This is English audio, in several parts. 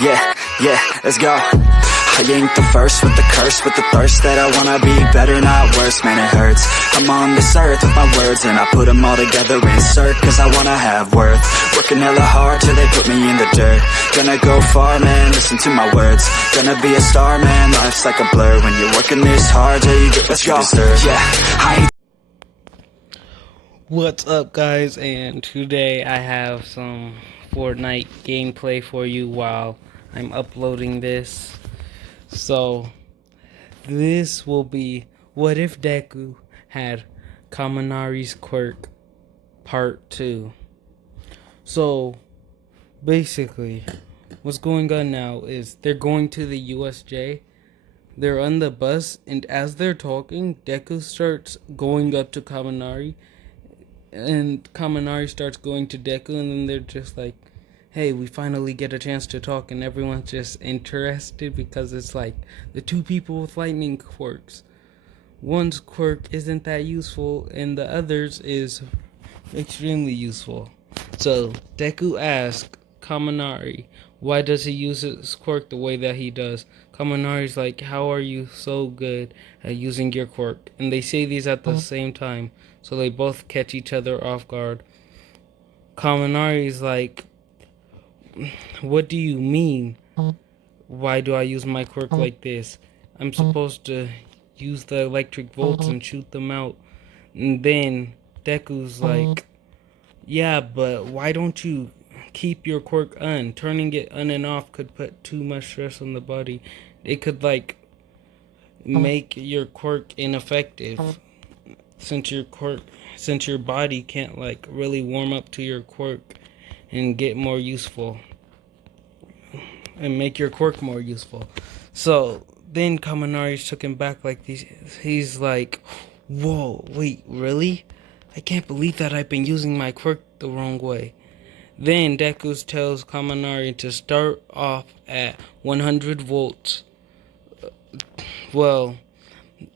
Yeah, let's go. I ain't the first with the curse, with the thirst that I wanna be better, not worse, man it hurts. I'm on this earth with my words and I put them all together, insert, cause I wanna have worth. Working hella hard till they put me in the dirt. Gonna go far, man, listen to my words. Gonna be a star, man, life's like a blur. When you're working this hard till you get what you deserve. Yeah, I ain't. What's up, guys? And today I have some Fortnite gameplay for you while I'm uploading this. So this will be what if Deku had Kamanari's quirk part 2. So basically what's going on now is they're going to the USJ. They're on the bus, and as they're talking, Deku starts going up to Kamanari, and Kamanari starts going to Deku, and then they're just like, hey, we finally get a chance to talk, and everyone's just interested because it's like the two people with lightning quirks. One's quirk isn't that useful, and the other's is extremely useful. So Deku asks Kamanari, why does he use his quirk the way that he does? Kamanari's like, how are you so good at using your quirk? And they say these at the same time, so they both catch each other off guard. Kamanari's like, what do you mean? Why do I use my quirk like this? I'm supposed to use the electric bolts and shoot them out. And then Deku's like, yeah, but why don't you keep your quirk on? Turning it on and off could put too much stress on the body. It could like make your quirk ineffective, since your body can't like really warm up to your quirk and get more useful and make your quirk more useful. So then Kamanari took him back like these. He's like, whoa, wait, really? I can't believe that I've been using my quirk the wrong way. Then Deku tells Kamanari to start off at 100 volts. Well,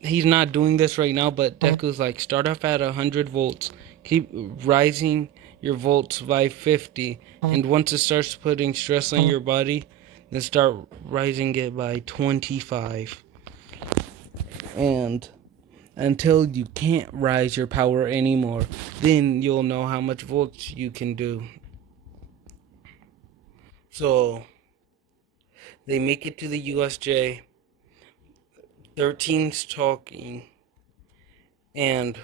he's not doing this right now, but Deku's like, start off at 100 volts. Keep rising your volts by 50. And once it starts putting stress on your body, then start rising it by 25. And until you can't rise your power anymore, then you'll know how much volts you can do. So they make it to the USJ. 13's talking, and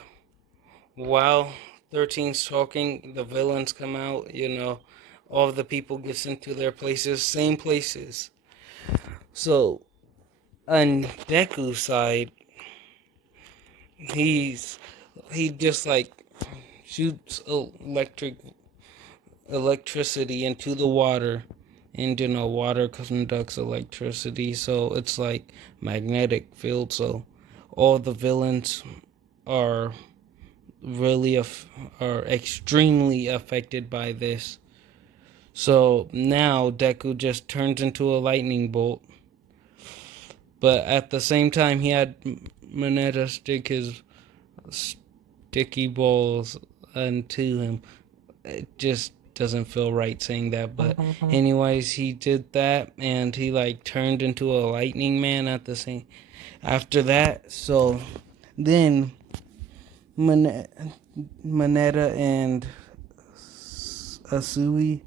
while 13's talking, the villains come out. All of the people get into their places, same places. So on Deku's side, he just like shoots electricity into the water, and water conducts electricity, so it's like magnetic field. So all the villains are extremely affected by this. So now Deku just turns into a lightning bolt, but at the same time he had Mineta stick his sticky balls into him. It just doesn't feel right saying that, but anyways, he did that, and he like turned into a lightning man after that. So then Mineta and Asui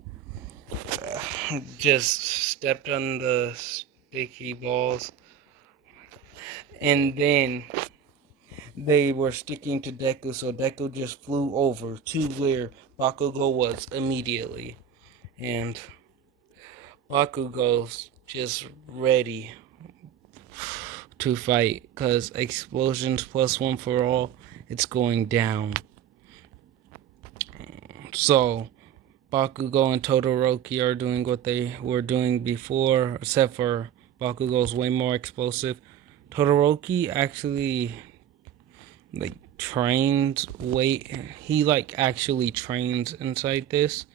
just stepped on the sticky balls, and then they were sticking to Deku, so Deku just flew over to where Bakugo was immediately. And Bakugo's just ready to fight, because explosions +1 for all, it's going down. So Bakugo and Todoroki are doing what they were doing before, except for Bakugo's way more explosive. Todoroki actually actually trains inside this,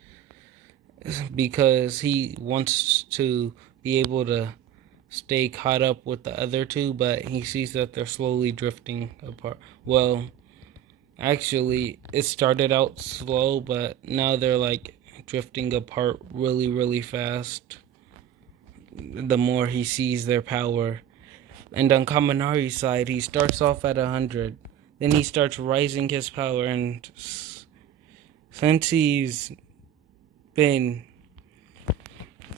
because he wants to be able to stay caught up with the other two, but he sees that they're slowly drifting apart. Well, actually, it started out slow, but now they're like drifting apart really, really fast. the more he sees their power. And on Kamanari's side, he starts off at 100. Then he starts rising his power, and since he's been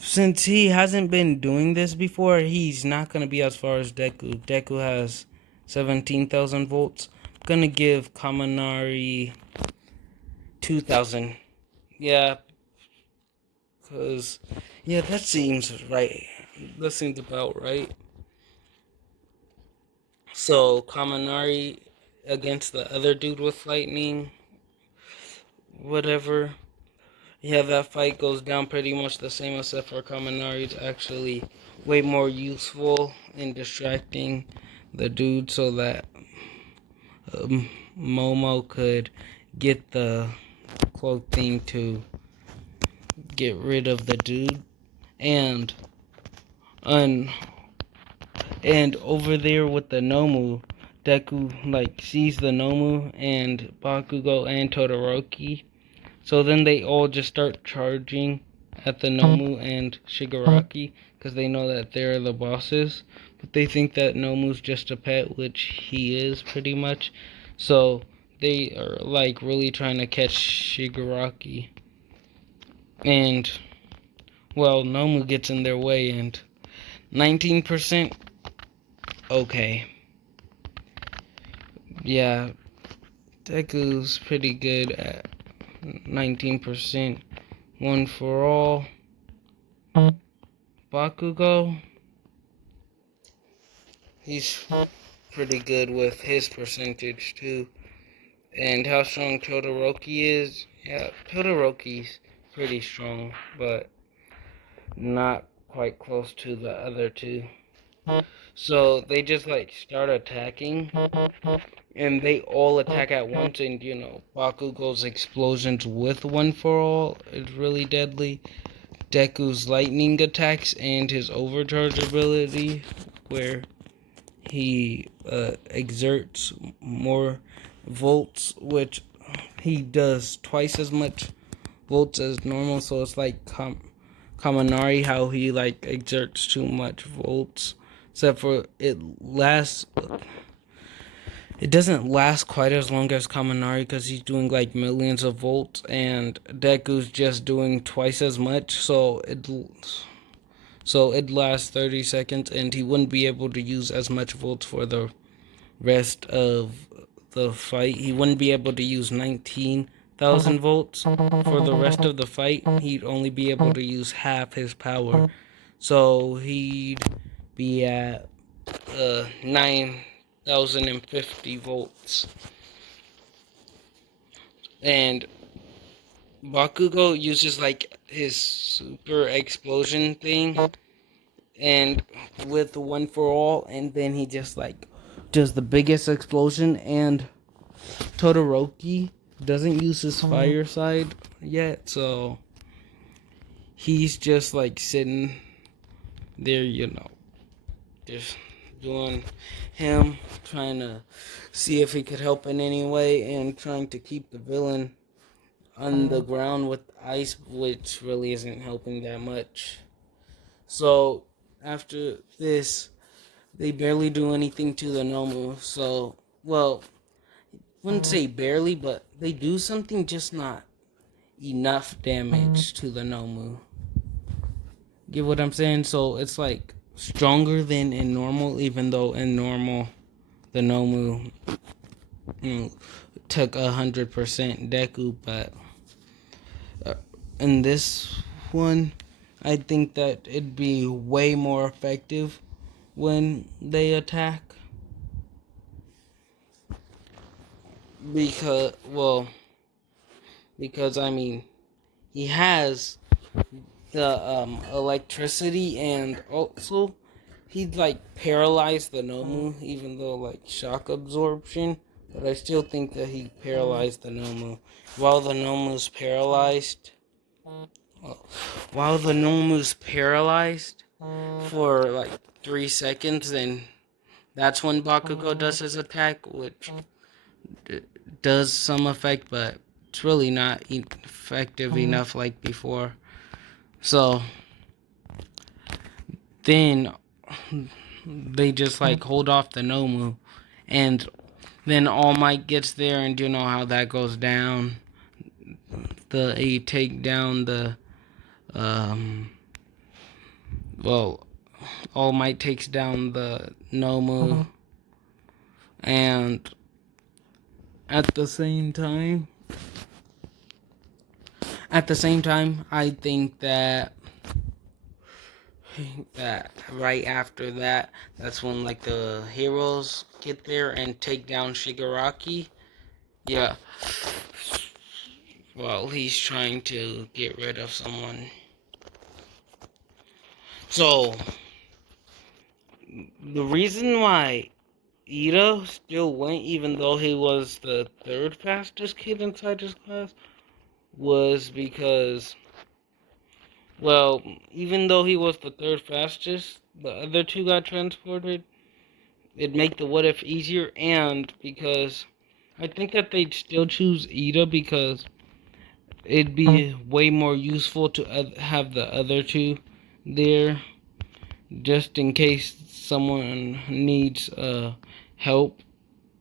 since he hasn't been doing this before, he's not gonna be as far as Deku. Deku has 17,000 volts. I'm gonna give Kamanari 2,000. Yeah, cause that seems right. That seems about right. So Kamanari against the other dude with lightning, whatever. Yeah, that fight goes down pretty much the same, except for Kaminari's actually way more useful in distracting the dude so that Momo could get the cloak thing to get rid of the dude. And un and over there with the Nomu, Deku like sees the Nomu and Bakugo and Todoroki. So then they all just start charging at the Nomu and Shigaraki because they know that they're the bosses. But they think that Nomu's just a pet, which he is pretty much. So they are like really trying to catch Shigaraki. And well, Nomu gets in their way and 19%. Okay. Yeah, Deku's pretty good at 19%. One for all. Bakugo, he's pretty good with his percentage too. And how strong Todoroki is, yeah, Todoroki's pretty strong, but not quite close to the other two. So they just like start attacking, and they all attack at once, and Bakugo's explosions with one for all is really deadly. Deku's lightning attacks and his overcharge ability, where he exerts more volts, which he does twice as much volts as normal. So it's like Kaminari, how he like exerts too much volts, except for it doesn't last quite as long as Kaminari because he's doing like millions of volts, and Deku's just doing twice as much. So it lasts 30 seconds, and he wouldn't be able to use as much volts for the rest of the fight. He wouldn't be able to use 19,000 volts for the rest of the fight. He'd only be able to use half his power. So he'd be at 9,050 volts. And Bakugo uses like his super explosion thing and with one for all, and then he just like does the biggest explosion. And Todoroki doesn't use his fire side yet, so he's just like sitting there, just doing him, trying to see if he could help in any way, and trying to keep the villain on the ground with ice, which really isn't helping that much. So after this, they barely do anything to the Nomu. So, well, wouldn't say barely, but they do something, just not enough damage to the Nomu. Get what I'm saying? So it's like stronger than in normal, even though in normal the Nomu took 100% Deku, but in this one, I think that it'd be way more effective when they attack. Because I mean, he has the electricity, and also he'd like paralyze the Nomu, even though like shock absorption. But I still think that he paralyzed the Nomu. While the Nomu's paralyzed, while the Nomu's paralyzed for like 3 seconds, then that's when Bakugo does his attack, which does some effect, but it's really not effective enough like before. So then they just like hold off the Nomu, and then All Might gets there, and you know how that goes down. They take down the well, All Might takes down the Nomu, and at the same time, I think that right after that, that's when like the heroes get there and take down Shigaraki. Yeah. Well, he's trying to get rid of someone. So, the reason why Ito still went, even though he was the third fastest kid inside his class, was because, well, even though he was the third fastest, the other two got transported. It'd make the what if easier, and because I think that they'd still choose Ida because it'd be way more useful to have the other two there, just in case someone needs help,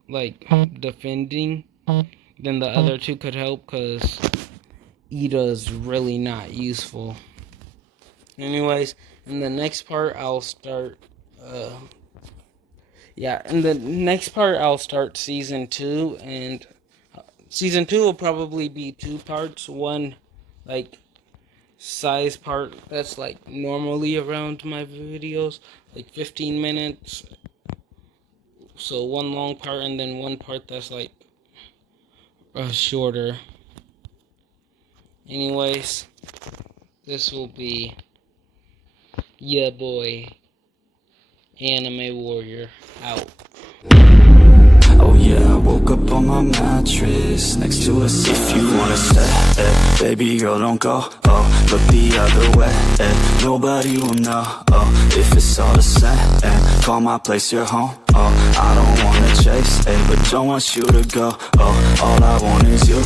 like defending. Then the other two could help, because Ida's really not useful. Anyways, in the next part I'll start in the next part I'll start season 2, and season 2 will probably be 2 parts. One like size part that's like normally around my videos, like 15 minutes. So one long part, and then one part that's like shorter. Anyways, this will be ya boy Anime Warrior out. Oh yeah, I woke up on my mattress next to a sea. If you wanna stay, baby girl, don't go. Oh, look the other way. Nobody will know. Oh, if it's all the same. Call my place your home. Oh, I don't wanna chase, but don't want you to go. Oh, all I want is you.